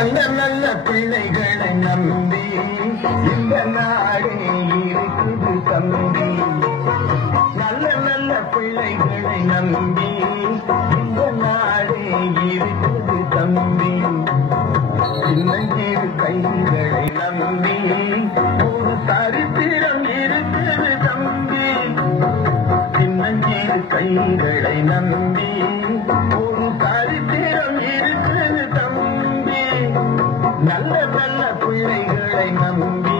நல்ல நல்ல பிள்ளைகளை நம்பி இந்த நாடே இருக்குது தம்பி. நல்ல நல்ல பிள்ளைகளை நம்பி இந்த நாடே இருக்குது தம்பி. சின்னஞ்சிறு கைகளை நம்பி ஒரு சரித்திரம் இருக்குது தம்பி. சின்னஞ்சிறு கைகளை நம்பி ஒரு சரித்திரம் இருக்குது தம்பி. நல்ல நல்ல பிள்ளைகளை நம்பி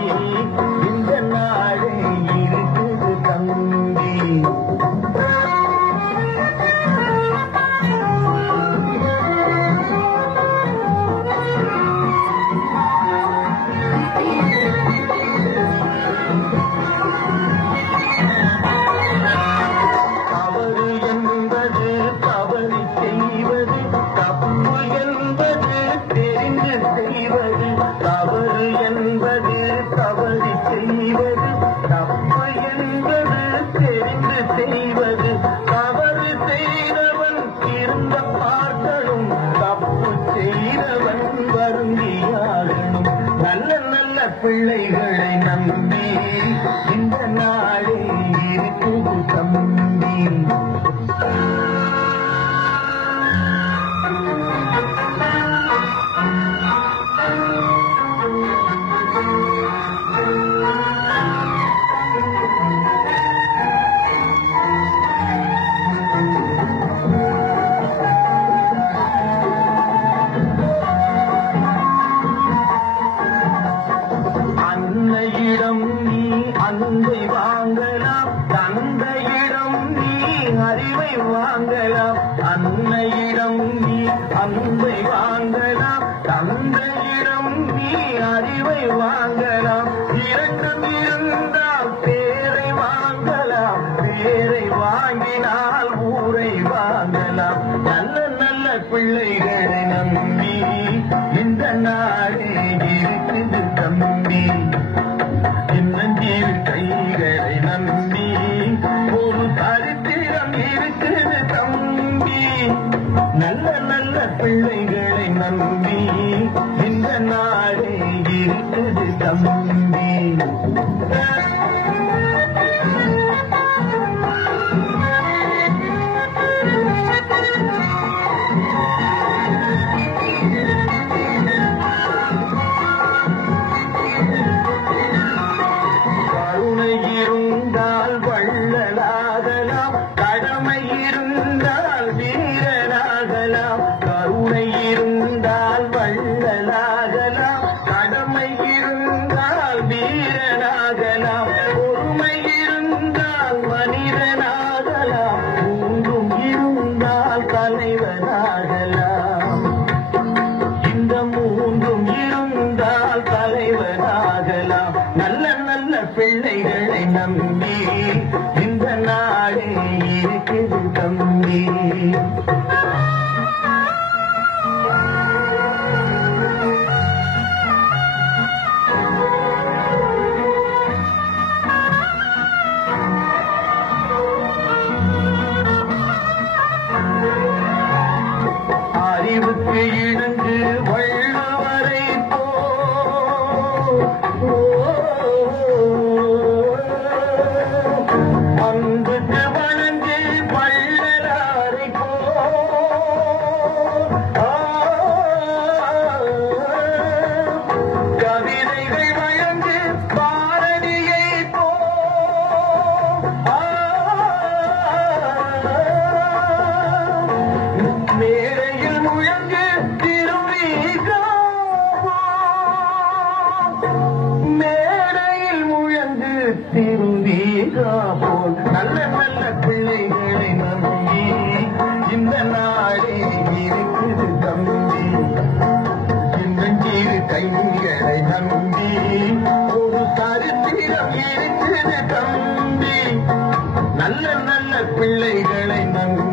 இந்த நாடே இருக்குது தம்பி. பிள்ளைகளை நம்பி இந்த நாடே இருக்குது தம்பி. அன்னையிடம் நீ அன்பை வாங்கலாம், தந்தையிடம் நீ அறிவை வாங்கலாம். அன்னையிடம் நீ அன்பை வாங்கலாம், தந்தையிடம் நீ அறிவை வாங்கலாம். இரண்டும் இருந்தால் பேரை வாங்கலாம், பேரை வாங்கினால் ஊரை வாங்கலாம். நல்ல நல்ல பிள்ளைகளை நம்பி இந்த நாடே இருக்குது தம்பி. சின்னஞ்சிறு கைகளை நம்பி ஒரு சரித்திரம் இருக்குது தம்பி. நல்ல நல்ல பிள்ளைகளை நம்பி இந்த நாடே இருக்குது தம்பி. கருணை இருந்தால் வள்ளலாகலாம், கடமை இருந்தால் வீரனாகலாம். கருணை இருந்தால் வள்ளலாகலாம், கடமை இருந்தால் வீரனாகலாம். பொறுமை இருந்தால் மனிதனாகலாம், மூன்றும் இருந்தால் தலைவனாகலாம். இந்த மூன்றும் இருந்தால் தலைவனாகலாம். நல்ல நல்ல பிள்ளைகளை நம்பி இந்த நாடே இருக்குது தம்பி. அறிவுக்கு இணங்கு வள்ளுவரை போ, அன்புக்கு வணங்கு வள்ளலாரை போ. கவிதைகள் வழங்கு பாரதியை போ. மேடையில் முழங்கு திருவிகா, மேடையில் முழங்கு திருவிகா போல். நல்ல நல்ல பிள்ளைகளை நம்பி இந்த நாடே இருக்குது தம்பி. சின்னஞ்சிறு கைகளை நம்பி ஒரு சரித்திரம் இருக்குது தம்பி. நல்ல நல்ல பிள்ளைகளை நம்பி